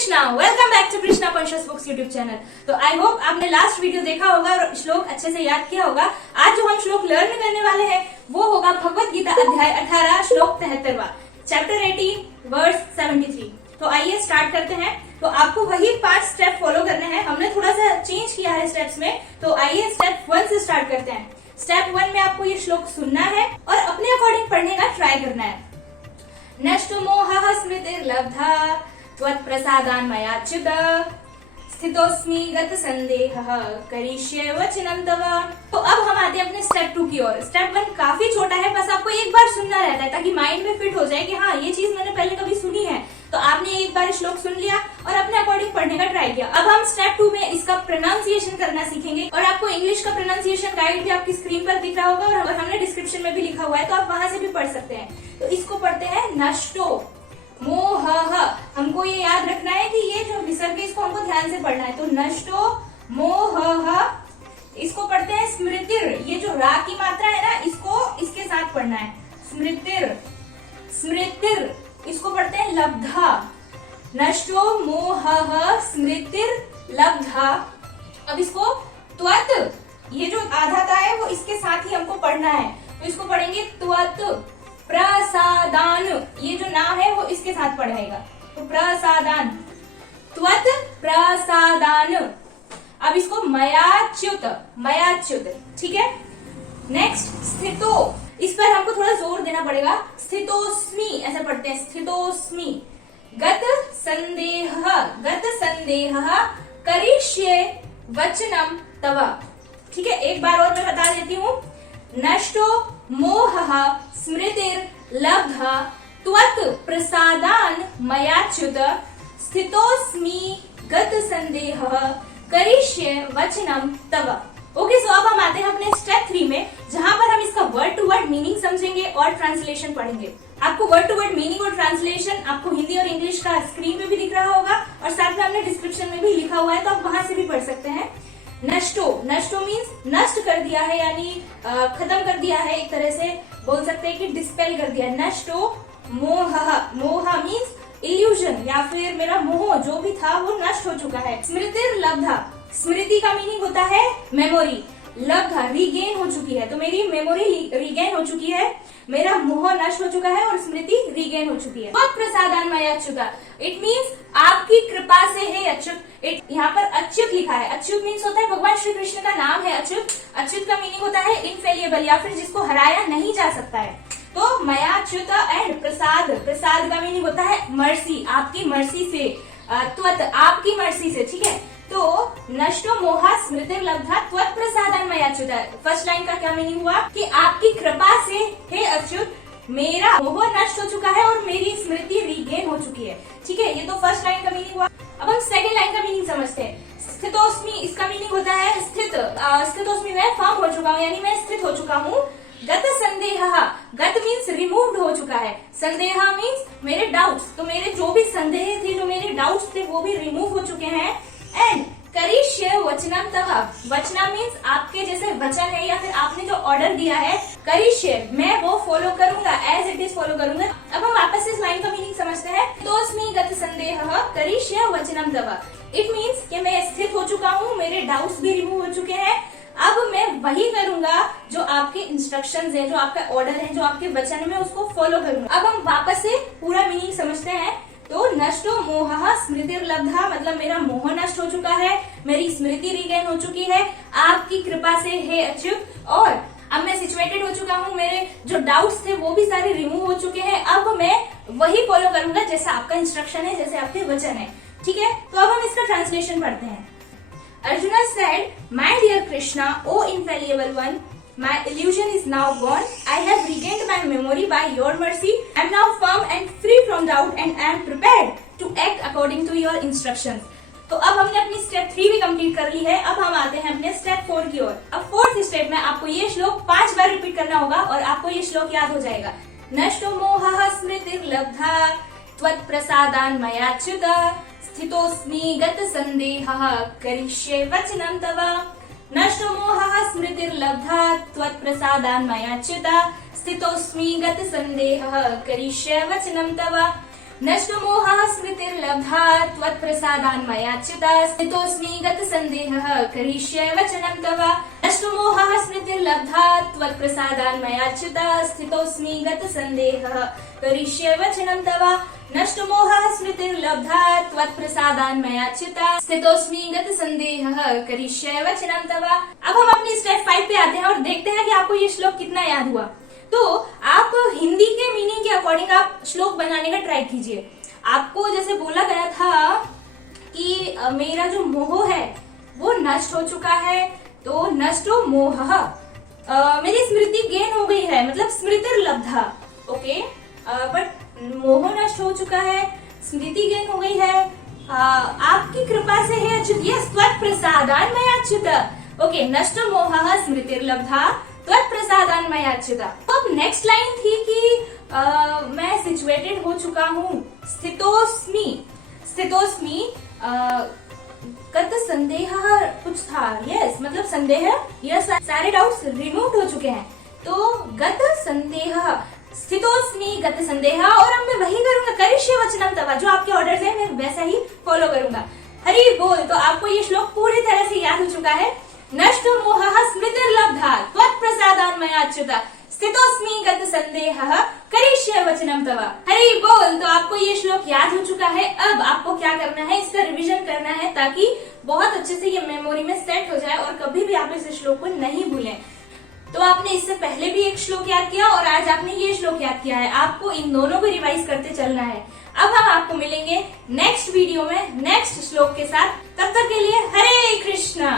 Krishna, welcome back to Krishna conscious books YouTube channel. तो I hope आपने last video देखा होगा और श्लोक अच्छे से याद किया होगा। आज जो हम श्लोक लर्न करने वाले हैं वो होगा भगवत गीता अध्याय 18 श्लोक 73 चैप्टर 18 वर्स 73। तो आइए स्टार्ट करते हैं। तो आपको वही 5 स्टेप फॉलो करने हैं। हमने थोड़ा सा चेंज किया है स्टेप्स में। तो आइए स्टेप 1 से स्टार्ट करते हैं। स्टेप 1 में आपको ये श्लोक सुनना है और अपने अकॉर्डिंग पढ़ने का ट्राई करना है। नष्टो मोहः स्मृतिर्लब्धा त्वत्प्रसादान् मयाच्युत स्थितोऽस्मि गत संदेहः करिष्ये वचनं तव। तो अब हम आते हैं अपने स्टेप 2 की ओर। स्टेप 1 काफी छोटा है, बस आपको एक बार सुनना रहता है ताकि माइंड में फिट हो जाए कि हाँ ये चीज मैंने पहले कभी सुनी है। तो आपने एक बार श्लोक सुन लिया और अपने अकॉर्डिंग पढ़ने का ट्राई किया। अब हम स्टेप 2 में इसका प्रोनाउंसिएशन करना सीखेंगे और आपको इंग्लिश का प्रोनाउंसिएशन गाइड भी आपकी स्क्रीन पर दिख रहा होगा और हमने डिस्क्रिप्शन में भी लिखा हुआ है, तो आप वहां से भी पढ़ सकते हैं। तो इसको पढ़ते हैं नष्टो मोहः। हमको ये याद रखना है कि ये जो विसर्ग है इसको हमको ध्यान से पढ़ना है। तो नष्टो मोहः। इसको पढ़ते हैं स्मृतिर। ये जो रा की मात्रा है ना, इसको इसके साथ पढ़ना है। स्मृतिर स्मृतिर। इसको पढ़ते हैं लब्धा। नष्टो मोहः स्मृतिर लब्धा। अब इसको त्वत्, ये जो आधा ता है वो इसके साथ ही हमको पढ़ना है। तो इसको पढ़ेंगे त्वत् प्रसादान। ये जो ना है वो इसके साथ पढ़ेगा। तो प्रसादान त्वत् प्रसादान। अब इसको मयाच्युत मयाच्युत। ठीक है। नेक्स्ट स्थितो। इस पर हमको थोड़ा जोर देना पड़ेगा। स्थितोस्मि ऐसे पढ़ते हैं। स्थितोस्मि गत संदेहः करिष्ये वचनं तव। ठीक है, एक बार और मैं बता देती हूँ। नष्टो मोहः स्मृतिर्लब्धा त्वत् प्रसादान् मयाच्युत स्थितोस्मि गत संदेहः करिष्ये वचनं तव। ओके, सो अब हम आते हैं अपने स्टेप 3 में, जहां पर हम इसका वर्ड टू वर्ड मीनिंग समझेंगे और ट्रांसलेशन पढ़ेंगे। आपको वर्ड टू वर्ड मीनिंग और ट्रांसलेशन आपको हिंदी और इंग्लिश का स्क्रीन पे भी दिख रहा होगा और साथ में हमने डिस्क्रिप्शन में भी लिखा हुआ है, तो आप वहां से भी पढ़ सकते हैं। नष्टो, नष्टो मीन्स नष्ट कर दिया है, यानी खत्म कर दिया है। एक तरह से बोल सकते हैं कि डिस्पेल कर दिया। नष्टो मोहः, मोह मीन्स इल्यूजन या फिर मेरा मोह जो भी था वो नष्ट हो चुका है। स्मृतिर्लब्धा, स्मृति का मीनिंग होता है मेमोरी। लब्धा रीगेन हो चुकी है, तो मेरी मेमोरी रीगेन हो चुकी है, मेरा मोह नष्ट हो चुका है और स्मृति रीगेन हो चुकी है। प्रसादान मयाच्युत, इट मीन्स आपकी कृपा से है अच्युत। यहाँ पर अच्युत लिखा है। अच्युत मीन्स होता है भगवान श्री कृष्ण का नाम है अच्युत। अच्युत का मीनिंग होता है इनफेलिएबल या फिर जिसको हराया नहीं जा सकता है। तो मयाच्युत एंड प्रसाद, प्रसाद का मीनिंग होता है मर्सी, आपकी मर्सी से। त्वत् आपकी मर्सी से। ठीक है। तो नष्टो मोहा स्मृतिर्लब्धा त्वत् प्रसादान् मयाच्युत। फर्स्ट लाइन का क्या मीनिंग हुआ कि आपकी कृपा से हे अच्युत मेरा मोह नष्ट हो चुका है और मेरी स्मृति रीगेन हो चुकी है। ठीक है, ये तो फर्स्ट लाइन का मीनिंग हुआ। अब हम सेकंड लाइन का मीनिंग समझते हैं। स्थितोस्मि, इसका मीनिंग होता है स्थित। स्थितोस्मि मैं फर्म हो चुका हूँ, यानी मैं स्थित हो चुका हूँ। गत संदेहः, गत मीन्स रिमूव्ड हो चुका है। संदेह मीन्स मेरे डाउट्स, तो मेरे जो भी संदेह थे, जो मेरे डाउट्स थे वो भी रिमूव हो चुके हैं। एंड करिष्ये वचनं तव, वचना मीन्स आपके जैसे वचन है या फिर आपने जो ऑर्डर दिया है, करिष्ये मैं वो फॉलो करूंगा, एज इट इज फॉलो करूंगा। अब हम वापस इस लाइन का मीनिंग समझते हैं। तोस्मि गत संदेहः करिष्ये वचनं तव। इट मीन्स कि मैं स्थित हो चुका हूँ, मेरे डाउट्स भी रिमूव हो चुके हैं। अब मैं वही करूंगा जो आपके इंस्ट्रक्शंस है, जो आपका ऑर्डर है, जो आपके वचन में उसको फॉलो करूंगा। अब हम वापस से पूरा मीनिंग समझते हैं। तो नष्टो मोहः स्मृतिर्लब्धा मतलब मेरा मोह नष्ट हो चुका है, मेरी स्मृति रीगेन हो चुकी है आपकी कृपा से हे अच्युत। और अब मैं सिचुएटेड हो चुका हूँ, मेरे जो डाउट्स थे वो भी सारे रिमूव हो चुके हैं। अब मैं वही फॉलो करूंगा जैसा आपका इंस्ट्रक्शन है, जैसे आपके वचन है। ठीक है। तो अब हम इसका ट्रांसलेशन पढ़ते हैं। Arjuna said, "My dear Krishna, O infallible one, my illusion is now gone. I have regained my memory by your mercy. I am now firm and free from doubt and I am prepared to act according to your instructions." तो अब हमने अपनी step 3 भी complete कर ली है। अब हम आते हैं अपने स्टेप 4 की ओर। अब फोर्थ स्टेप में आपको ये श्लोक 5 बार रिपीट करना होगा और आपको ये श्लोक याद हो जाएगा। नष्टो मोहः स्मृतिर्लब्धा त्वत् प्रसादान् मयाच्युत स्थितोस्मि गत संदेहः करिष्ये वचनं तव। नष्टो मोहः स्मृतिर्लब्धा त्वत् प्रसादान् मयाच्युत स्थितोस्मि गत संदेहः करिष्ये वचनं तव। नष्टो मोहः स्मृतिर्लब्धा लब्धा त्वत्प्रसादान्मयाच्युता स्थितोऽस्मि गतसन्देहः करिष्ये वचनं तव नष्टो मोहः स्मृतिर्लब्धा त्वत्प्रसादान्मयाच्युता स्थितोऽस्मि गतसन्देहः करिष्ये वचनं तव नष्टो मोहः स्मृतिर्लब्धा त्वत्प्रसादान्मयाच्युता स्थितोऽस्मि गतसन्देहः करिष्ये वचनं तव। अब हम अपनी स्टेप 5 पे आते हैं और देखते हैं कि आपको ये श्लोक कितना याद हुआ। तो आप हिंदी के मीनिंग के अकॉर्डिंग आप श्लोक बनाने का ट्राई कीजिए। आपको जैसे बोला गया था कि मेरा जो मोह है वो नष्ट हो चुका है, तो नष्टो मोहः, मेरी स्मृति गेन हो गई है, मतलब स्मृतिर्लब्धा, ओके, बट मोह नष्ट हो चुका है, स्मृति गेन हो गई है, आपकी कृपा से है अच्युत, यस, त्वत्प्रसादान्मयाच्युत, ओके, नष्टो मोहः स्मृतिर्लब्धा त्वत्प्रसादान्मयाच्युत। तो अब नेक्स्ट लाइन थी कि मैं सिचुएटेड हो चुका हूँ, स्थितोस्मि गत संदेह कुछ था, यस, मतलब संदेह, यस, सारे डाउट्स रिमूव हो चुके हैं, तो गत संदेह, स्थितोस्मि गत संदेह, और अब मैं वही करूंगा, करिष्ये वचनं तव, जो आपके ऑर्डर्स हैं मैं वैसा ही फॉलो करूंगा। हरि बोल। तो आपको ये श्लोक पूरी तरह से याद हो चुका है। नष्टो मोहः स्मृतिर्लब्धा त्वत्प्रसादान्मयाच्युत स्थितोस्मि गत संदेहः करिष्ये वचनं तव। हरि बोल। तो आपको ये श्लोक याद हो चुका है। अब आपको क्या करना है, इसका रिवीजन करना है ताकि बहुत अच्छे से ये मेमोरी में सेट हो जाए और कभी भी आप इस श्लोक को नहीं भूलें। तो आपने इससे पहले भी एक श्लोक याद किया और आज आपने ये श्लोक याद किया है। आपको इन दोनों को रिवाइज करते चलना है। अब हम आपको मिलेंगे नेक्स्ट वीडियो में नेक्स्ट श्लोक के साथ। तब तक के लिए हरे कृष्णा।